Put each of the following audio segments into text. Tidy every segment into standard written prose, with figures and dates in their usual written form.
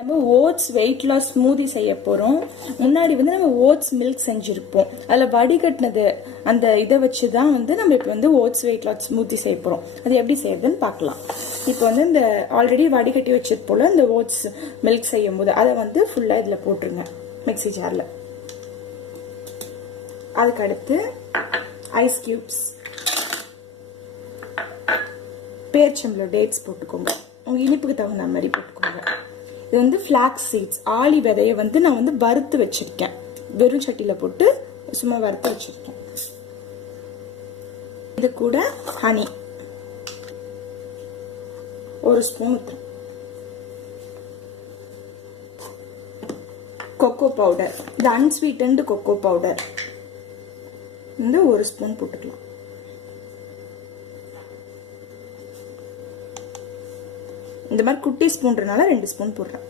நம்ம oats weight loss smoothie செய்ய போகிறோம். முன்னாடி வந்து நம்ம ஓட்ஸ் மில்க் செஞ்சுருப்போம். அதில் வடிகட்டினது அந்த இதை வச்சு தான் வந்து நம்ம இப்போ வந்து ஓட்ஸ் வெயிட் லாஸ் ஸ்மூதி செய்ய போகிறோம். அது எப்படி செய்யறதுன்னு பார்க்கலாம். இப்போ வந்து இந்த ஆல்ரெடி வடிகட்டி வச்சிருப்போல இந்த ஓட்ஸ் மில்க் செய்யும் போது அதை வந்து ஃபுல்லாக இதில் போட்டுருங்க மிக்ஸி ஜாரில். அதுக்கு அடுத்து ஐஸ் கியூப்ஸ், பேரிச்சம்பழம் டேட்ஸ் போட்டுக்கோங்க. உங்கள் இனிப்புக்கு தகுந்த மாதிரி போட்டுக்கோங்க. இது வந்து ஃபிளாக்ஸ் சீட்ஸ், ஆளி விதையை வந்து நான் வந்து வறுத்து வச்சிருக்கேன். வெறும் சட்டியில் போட்டு சும்மா வறுத்து வச்சிருக்கேன். இது கூட ஹனி ஒரு ஸ்பூன் ஊற்றுறேன். கொக்கோ பவுடர், இது அன்ஸ்வீட்டன்டு கொக்கோ பவுடர் வந்து ஒரு ஸ்பூன் போட்டுக்கலாம். இந்த மாதிரி குட்டி ஸ்பூன்றனால 2 ஸ்பூன் போடுறேன்.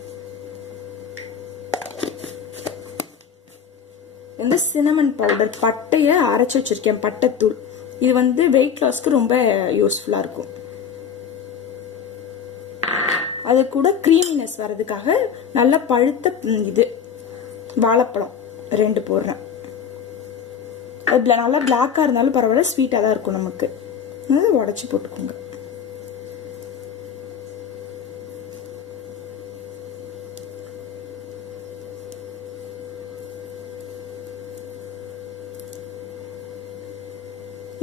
இந்த சினமன் பவுடர், பட்டையை அரைச்சி வச்சிருக்கேன், பட்டைத்தூள். இது வந்து வெயிட் லாஸ்க்கு ரொம்ப யூஸ்ஃபுல்லா இருக்கும். அது கூட கிரீமினஸ் வர்றதுக்காக நல்ல பழுத்த இது வாழைப்பழம் 2 போடுறேன். அது நல்லா பிளாக்கா இருந்தாலும் பரவாயில்ல, ஸ்வீட்டா தான் இருக்கும் நமக்கு. உடச்சி போட்டுக்கோங்க.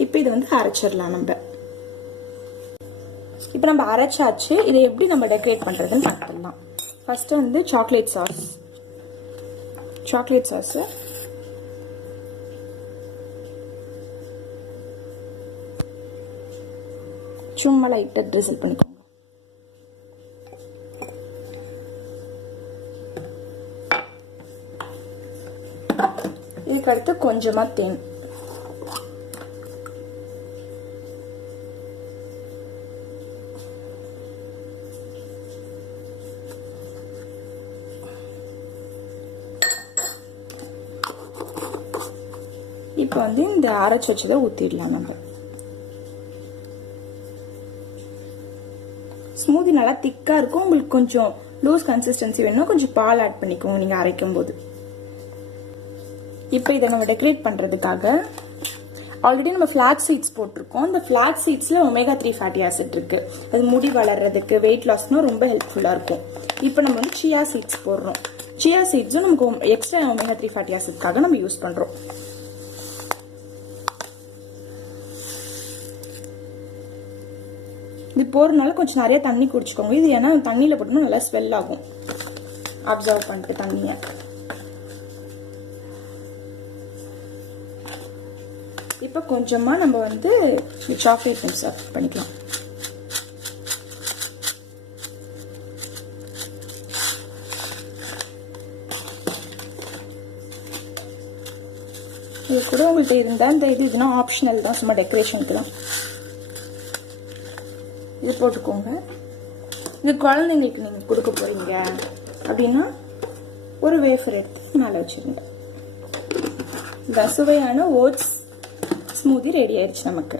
இப்போ இது வந்து அரைச்சிடலாம். இப்போ நம்ம அரைச்சாச்சு. இதை எப்படி நம்ம டெக்கரேட் பண்றதுன்னு பார்த்துடலாம். ஃபர்ஸ்ட் வந்து சாக்லேட் சாஸ் சும்மா லைட்டா ட்ரிசில் பண்ணிக்கோங்க. இதுக்கு அடுத்து கொஞ்சமா தேன், இப்போ வந்து இந்த அரைச்சு வச்சதை ஊத்திடலாம். நம்ம ஸ்மூதி நல்லா திக்கா இருக்கும். உங்களுக்கு கொஞ்சம் லூஸ் கன்சிஸ்டன்சி வேணும்னா கொஞ்சம் பால் ஆட் பண்ணிக்கோங்க நீங்க அரைக்கும் போது. இப்போ இதை நம்ம டெக்கரேட் பண்றதுக்காக ஆல்ரெடி நம்ம ஃபிளாக்ஸ் சீட்ஸ் போட்டிருக்கோம். இந்த ஃபிளாக்ஸ் சீட்ஸ்ல ஒமேகா 3 ஃபேட்டி ஆசிட் இருக்கு. அது முடி வளர்றதுக்கு, வெயிட் லாஸ்க்கும் ரொம்ப ஹெல்ப்ஃபுல்லா இருக்கும். இப்போ நம்ம வந்து சியா சீட்ஸ் போடுறோம். சியா சீட்ஸும் நமக்கு எக்ஸ்ட்ரா ஒமேகா 3 ஃபேட்டி ஆசிட்காக நம்ம யூஸ் பண்றோம். இது போறதுனால கொஞ்சம் நிறைய தண்ணி குடிச்சுக்கோங்க. இது ஏன்னா தண்ணியில போட்டோம்னா நல்லா ஸ்வெல் ஆகும், அப்சர்வ் பண்ணிட்டு தண்ணிய. இப்ப கொஞ்சமா நம்ம வந்து சாக்லேட் மிக்ஸ் ஆட் பண்ணிக்கலாம். இது கூட உங்கள்கிட்ட இருந்தா இந்த இதுனா ஆப்ஷனல் தான், சும்மா டெக்கரேஷனுக்கு தான். இது போட்டுக்கோங்க. இது குழந்தைங்களுக்கு நீங்க கொடுக்க போறீங்க அப்படின்னா ஒரு வேஃபர் எடுத்து மேலே வச்சிருங்க. இந்த சுவையான ஓட்ஸ் ஸ்மூதி ரெடி ஆயிடுச்சு நமக்கு.